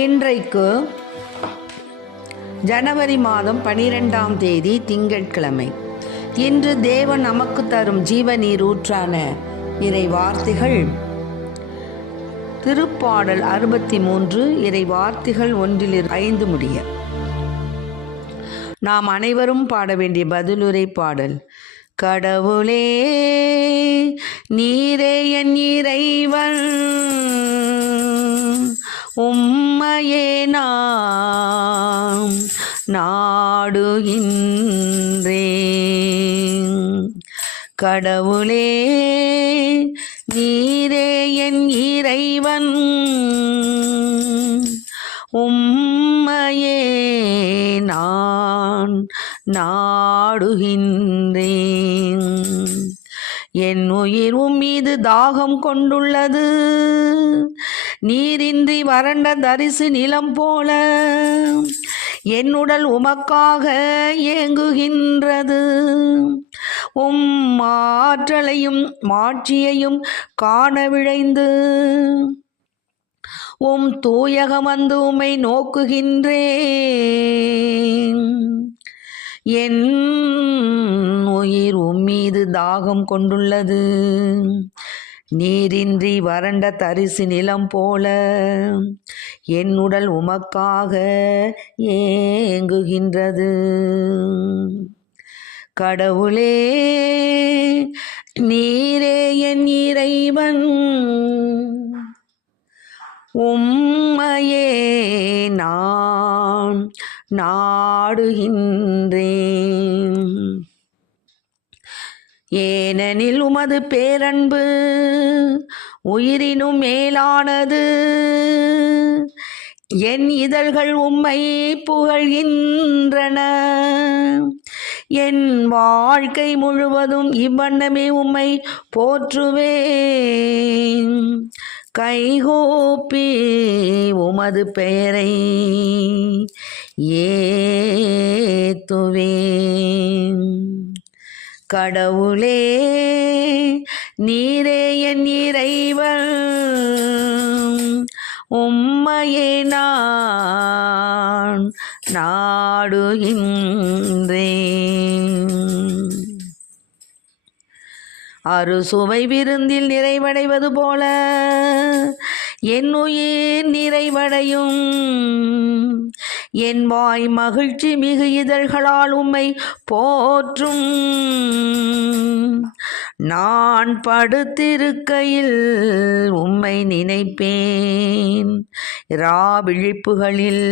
இன்றைக்கு ஜனவரி மாதம் 12ஆம் தேதி திங்கட்கிழமை. இன்று தேவன் நமக்கு தரும் ஜீவநீர் ஊற்றான இறை வார்த்தைகள் திருப்பாடல் 63 இறை வார்த்தைகள் 1-5 முடிய. நாம் அனைவரும் பாட வேண்டிய பதிலுரை பாடல். கடவுளே நீரே என் இறைவன், உம்மையே நாம் நாடுகின்றேன். கடவுளே நீரே என் இறைவன், உம்மையே நான் நாடுகின்றேன். என் உயிர் உம்மீது தாகம் கொண்டுள்ளது, நீரின்றி வறண்ட தரிசு நிலம் போல என் உடல் உமக்காக ஏங்குகின்றது. ஆற்றலையும் மாட்சியையும் காண விழைந்து தூயகம் வந்து உம்மை நோக்குகின்றேன். என் உயிர் உம்மீது தாகம் கொண்டுள்ளது, நீரின்றி வறண்ட தரிசு நிலம் போல என் உடல் உமக்காக ஏங்குகின்றது. கடவுளே நீரே என் இறைவன், உம்மையே நான் நாடுகின்றேன். ஏனெனில் உமது பேரன்பு உயிரினும் மேலானது, என் இதழ்கள் உம்மை புகழ்கின்றன. என் வாழ்க்கை முழுவதும் இவ்வண்ணமே உம்மை போற்றுவேன். கைகூப்பி உமது பெயரை ஏத்துவேன். கடவுளே நீரே என் இறைவன், உம்மையே நான் நாடுகின்றேன். அறுசுவை விருந்தில் நிறைவடைவது போல என் உயிர் நிறைவடையும். என் வாய் மகிழ்ச்சி மிகு இதழ்களால் உம்மை போற்றும். நான் படுத்திருக்கையில் உம்மை நினைப்பேன், விழிப்புகளில்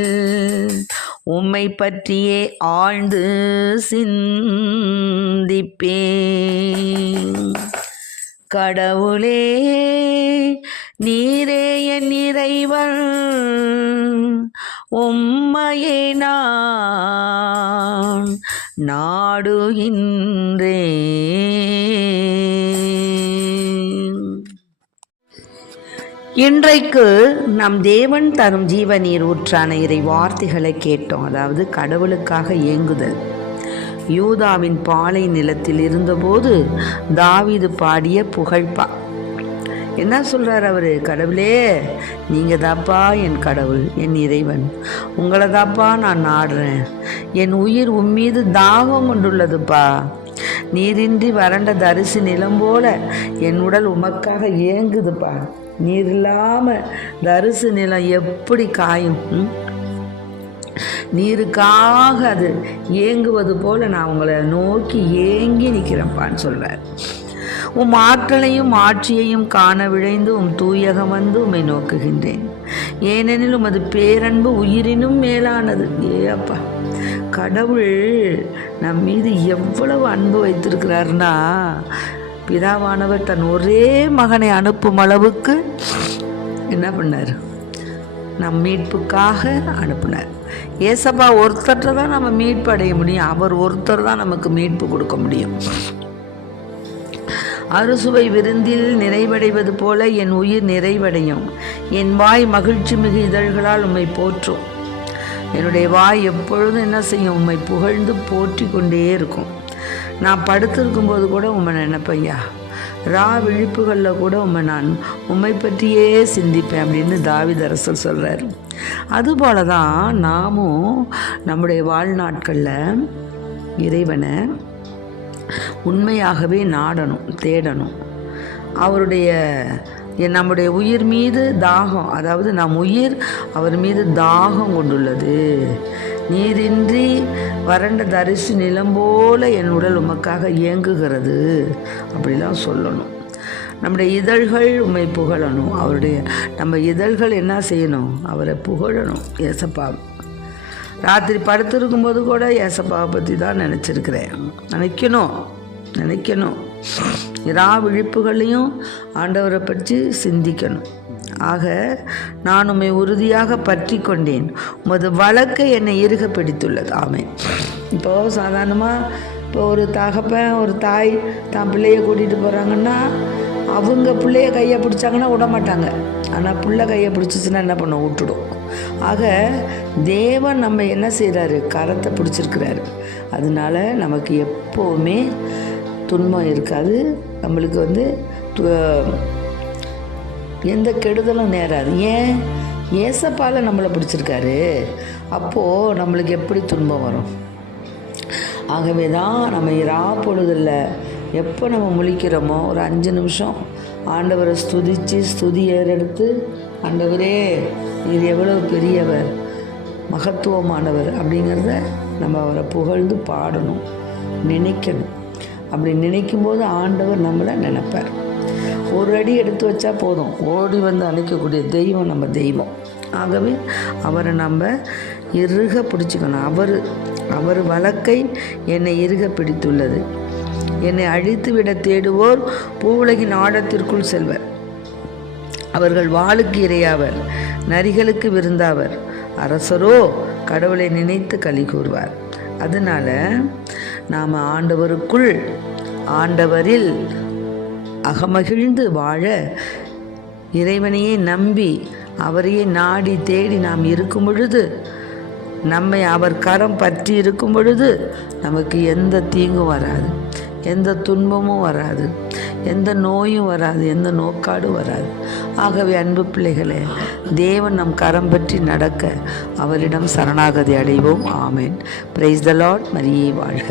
உம்மை பற்றியே ஆழ்ந்து சிந்திப்பேன். கடவுளே நீரே என் இறைவன், உம்மையே நான் நாடுகின்றேன். இன்றைக்கு நம் தேவன் தரும் ஜீவநீர் ஊற்றான இறை வார்த்தைகளை கேட்டோம். அதாவது கடவுளுக்காக ஏங்குதல். யூதாவின் பாலை நிலத்தில் இருந்தபோது தாவீது பாடிய புகழ்பா. என்ன சொல்றார் அவரு? கடவுளே நீங்க தாப்பா என் கடவுள், என் இறைவன், உங்களை தாப்பா நான் நாடுறேன். என் உயிர் உம்மீது தாகம் கொண்டுள்ளதுப்பா. நீரின்றி வறண்ட தரிசு நிலம் போல என் உடல் உமக்காக ஏங்குதுப்பா. நீர் இல்லாம தரிசு நிலம் எப்படி காயும்? நீருக்காக அது ஏங்குவது போல நான் உங்களை நோக்கி ஏங்கி நிற்கிறேன்ப்பான்னு சொல்றார். ஆற்றலையும் ஆட்சியையும் காண விழைந்து தூயகம் வந்து உம்மை நோக்குகின்றேன். ஏனெனில் உமது பேரன்பு உயிரினும் மேலானது. ஏப்பா, கடவுள் நம் மீது எவ்வளவு அன்பு வைத்திருக்கிறார்னா, பிதாவானவர் தன் ஒரே மகனை அனுப்பும் அளவுக்கு என்ன பண்ணார்? நம் மீட்புக்காக அனுப்பினார். ஏசப்பா ஒருத்தர் தான் நம்ம மீட்பு அடைய முடியும். அவர் ஒருத்தர் தான் நமக்கு மீட்பு கொடுக்க முடியும். அறுசுவை விருந்தில் நிறைவடைவது போல என் உயிர் நிறைவடையும். என் வாய் மகிழ்ச்சி மிகு இதழ்களால் உம்மை போற்றும். என்னுடைய வாய் எப்பொழுதும் என்ன செய்யும்? உம்மை புகழ்ந்து போற்றி கொண்டே இருக்கும். நான் படுத்திருக்கும்போது கூட உம்மை நினைப்பையா. விழிப்புகளில் கூட நான் உம்மை பற்றியே சிந்திப்பேன் அப்படின்னு தாவீது அரசர் சொல்கிறார். அதுபோல தான் நாமும் நம்முடைய வாழ்நாட்களில் இறைவனை உண்மையாகவே நாடணும், தேடணும். அவருடைய நம்முடைய உயிர் மீது தாகம், அதாவது நம் உயிர் அவர் மீது தாகம் கொண்டுள்ளது. நீரின்றி வறண்ட தரிசு நிலம் போல என் உடல் உமக்காக இயங்குகிறது அப்படிலாம் சொல்லணும். நம்முடைய இதழ்கள் உம்மை புகழணும். நம்ம இதழ்கள் என்ன செய்யணும்? அவரை புகழணும். ஏசப்பா ராத்திரி படுத்திருக்கும்போது கூட ஏசப்பாவை பற்றி தான் நினைக்கணும். இரா விழிப்புகளையும் ஆண்டவரை பற்றி சிந்திக்கணும். ஆக நான் உம்மை உறுதியாக பற்றி கொண்டேன், உமது வழக்கை என்னை இறுக பிடித்துள்ளது. ஆமென். இப்போது சாதாரணமாக ஒரு தகப்பன் ஒரு தாய் தான் பிள்ளைய கூட்டிகிட்டு போகிறாங்கன்னா அவங்க பிள்ளைய கையை பிடிச்சாங்கன்னா விட மாட்டாங்க. ஆனால் பிள்ளை கையை பிடிச்சிச்சுன்னா என்ன பண்ண விட்டுடும். ஆக தேவன் நம்ம என்ன செய்கிறாரு? கரத்தை பிடிச்சிருக்கிறாரு. அதனால நமக்கு எப்போவுமே துன்பம் இருக்காது. நம்மளுக்கு எந்த கெடுதலும் நேராது. ஏன்? ஏசப்பால நம்மளை பிடிச்சிருக்காரு. அப்போது நம்மளுக்கு எப்படி துன்பம் வரும்? ஆகவே தான் நம்ம இரா பொழுதில் எப்போ நம்ம முழிக்கிறோமோ ஒரு 5 நிமிஷம் ஆண்டவரை ஸ்துதித்து ஸ்துதி ஏறெடுத்து, ஆண்டவரே இது எவ்வளவு பெரியவர், மகத்துவமானவர் அப்படிங்கிறத நம்ம அவரை புகழ்ந்து பாடணும், நினைக்கணும். அப்படி நினைக்கும்போது ஆண்டவர் நம்மளை நினைப்பார். ஒரு அடி எடுத்து வச்சா போதும், ஓடி வந்து அணைக்கக்கூடிய தெய்வம் நம்ம தெய்வம். ஆகவே அவரை நம்ம இறுக பிடிச்சிக்கணும். அவர் வழக்கை என்னை இறுக பிடித்துள்ளது. என்னை அழித்து விட தேடுவோர் பூவுலகின் ஆழத்திற்குள் செல்வர். அவர்கள் வாளுக்கு இரையாவர், நரிகளுக்கு விருந்தாவர். அரசரோ கடவுளை நினைத்து களி கூறுவார். அதனால நாம் ஆண்டவரில் அகமகிழ்ந்து வாழ, இறைவனையே நம்பி அவரையே நாடி தேடி நாம் இருக்கும் பொழுது, நம்மை அவர் கரம் பற்றி இருக்கும் பொழுது நமக்கு எந்த தீங்கும் வராது, எந்த துன்பமும் வராது, எந்த நோயும் வராது, எந்த நோக்காடும் வராது. ஆகவே அன்பு பிள்ளைகளே, தேவன் நம் கரம் பற்றி நடக்க அவரிடம் சரணாகதி அடைவோம். ஆமென். Praise the Lord. மரியே வாழ்க.